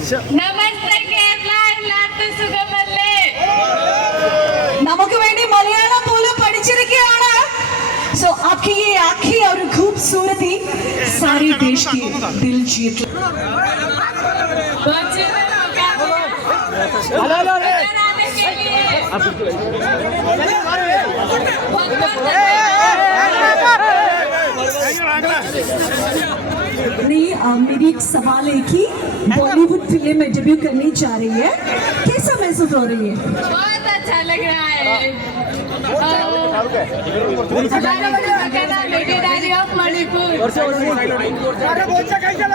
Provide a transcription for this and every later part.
നമസ്തേ കേരള എല്ലാവർക്കും സുഖമല്ലേ നമുക്ക് വേണ്ടി മലയാളം പോലും പഠിച്ചിരിക്കുകയാണ് सो आपकी ये आंखें और खूबसूरती सारे देश की दिल जीत ली। मेरी एक सवाल है कि बॉलीवुड फ़िल्म में डेब्यू करनी चाह रही है। कैसा महसूस हो रही है? बहुत अच्छा लग रहा है।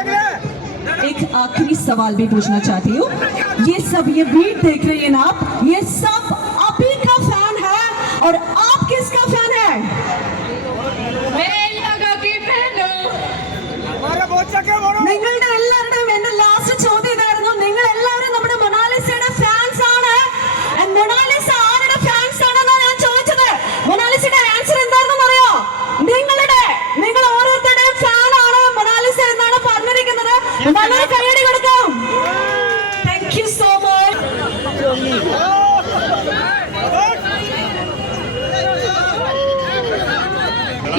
है एक आखिरी सवाल भी पूछना चाहती हूँ। ये सब ये वीड देख रही हैं ना आप। ये सब आप ही का फ़ैन है। और आप किसका फ़ैन നല്ലൊരു കൈയടി കൊടുക്കാം. Thank so much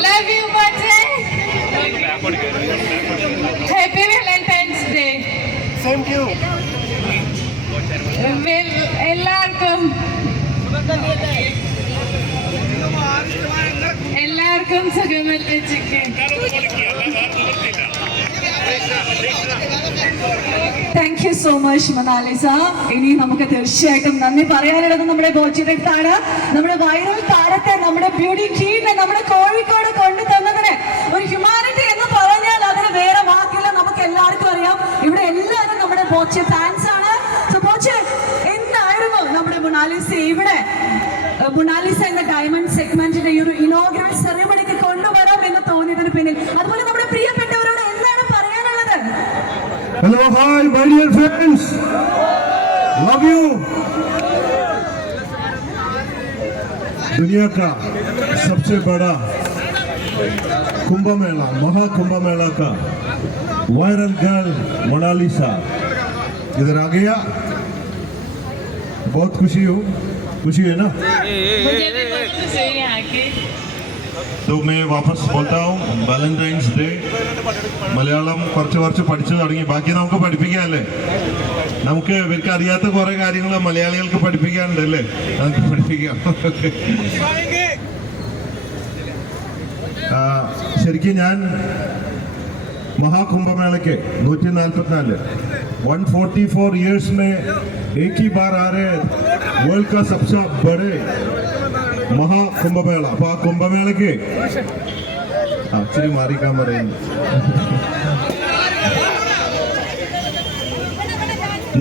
love you മച്ചേ happy valentine's day same to എല്ലാവർക്കും. എല്ലാവർക്കും സുഖമല്ലേ chicken? Thank you so much Monalisa ഇനി നമുക്ക് തീർച്ചയായിട്ടും നന്ദി പറയാനുള്ളത് നമ്മുടെ ബോച്ചിരത്താണ് നമ്മുടെ വൈറൽ താരത്തെ നമ്മുടെ ബ്യൂട്ടി ക്വീനെ നമ്മുടെ കോഴിക്കോട് കൊണ്ടു തന്നതിന് ഒരു ഹ്യൂമാനിറ്റി എന്ന് പറഞ്ഞാൽ അതിന് വേറെ വാക്കില്ല. നമുക്ക് എല്ലാവർക്കും അറിയാം. ഇവിടെ എല്ലാവരും നമ്മുടെ ബോച്ചെ ഫാൻസ് ആണ്. എന്തായിരുന്നു നമ്മുടെ മുണാലിസ ഇവിടെ? മുണാലിസ എന്ന ഡയമണ്ട് സെഗ്മെന്റിന്റെ ഈ ഒരു ഇനോഗ്രൽ സെറിമണിക്ക് കൊണ്ടുവരാം എന്ന് തോന്നിയതിന് പിന്നിൽ. അതുപോലെ നമ്മുടെ പ്രിയപ്പെട്ട hello hi my dear friends love you दुनिया का सबसे बड़ा कुंभ मेला महाकुंभ मेला का वायरल गर्ल मोनालिसा इधर आ गया। बहुत खुशी हूँ। खुशी है ना? मुझे भी बहुत खुशी है यहाँ की। तो मैं वापस बोलता हूँ വാലന്റൈൻസ് ഡേ മലയാളം കുറച്ച് കുറച്ച് പഠിച്ചു തുടങ്ങി ബാക്കി നമുക്ക് പഠിപ്പിക്കാമല്ലേ നമുക്ക് ഇവർക്ക് അറിയാത്ത കുറെ കാര്യങ്ങൾ മലയാളികൾക്ക് പഠിപ്പിക്കാനുണ്ട് അല്ലേ നമുക്ക് പഠിപ്പിക്കാം ആ, ശരിക്കും ഞാൻ महाकुंभ നൂറ്റി നാൽപ്പത്തിനാല് वन फोर्टी फोर ईयर्स में एक ही बार आ रहे वर्ल्ड का सबसे बड़े മഹാകുംഭമേള. അപ്പൊ ആ കുംഭമേളയ്ക്ക് അച്ഛനും മാറിക്കാൻ പറയുന്നു.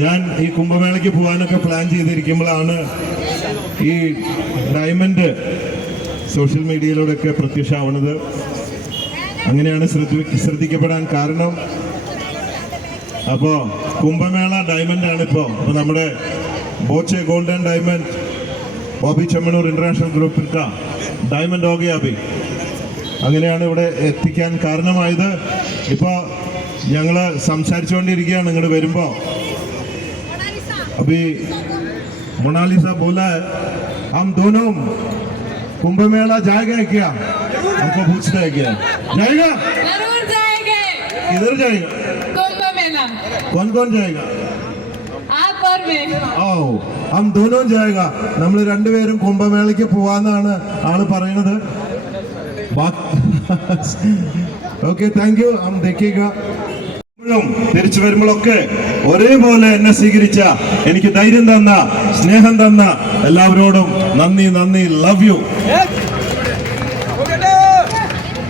ഞാൻ ഈ കുംഭമേളയ്ക്ക് പോകാനൊക്കെ പ്ലാൻ ചെയ്തിരിക്കുമ്പോഴാണ് ഈ ഡയമണ്ട് സോഷ്യൽ മീഡിയയിലൂടെയൊക്കെ പ്രത്യക്ഷമാവുന്നത്. അങ്ങനെയാണ് ശ്രദ്ധി ശ്രദ്ധിക്കപ്പെടാൻ കാരണം. അപ്പോ കുംഭമേള ഡയമണ്ട് ആണ് ഇപ്പോ അപ്പൊ നമ്മുടെ Boche golden diamond Bobby Chemmanur international ഗ്രൂപ്പിൽ കാ ഡയമണ്ട് ഓകെ അബി അങ്ങനെയാണ് ഇവിടെ എത്തിക്കാൻ കാരണമായത് ഇപ്പൊ ഞങ്ങള് സംസാരിച്ചുകൊണ്ടിരിക്കുകയാണ് നിങ്ങൾ വരുമ്പോ अभी मोनालिसा बोला है हम दोनों कुंभ मेला जाएगा क्या हमको पूछता है क्या जाएगा जरूर जाएंगे किधर जाएगा कुंभ मेला कौन कौन जाएगा आप और मैं ഓ ഹം ദോനോ ജായക നമ്മൾ രണ്ടുപേരും കുംഭമേളയ്ക്ക് പോവാന്നാണ് ആൾ പറയുന്നത് ഓക്കെ താങ്ക് യു ഹം ദേഖേഗ ഇപ്പോഴും തിരിച്ചു വരുമ്പോഴൊക്കെ ഒരേപോലെ എന്നെ സ്വീകരിച്ച എനിക്ക് ധൈര്യം തന്ന സ്നേഹം തന്ന എല്ലാവരോടും നന്ദി നന്ദി ലവ് യു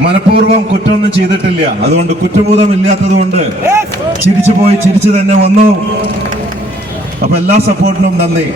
മനഃപൂർവം കുറ്റമൊന്നും ചെയ്തിട്ടില്ല. അതുകൊണ്ട് കുറ്റബോധം ഇല്ലാത്തത് കൊണ്ട് ചിരിച്ചു പോയി ചിരിച്ചു തന്നെ വന്നു. അപ്പൊ എല്ലാ സപ്പോർട്ടിനും നന്ദി.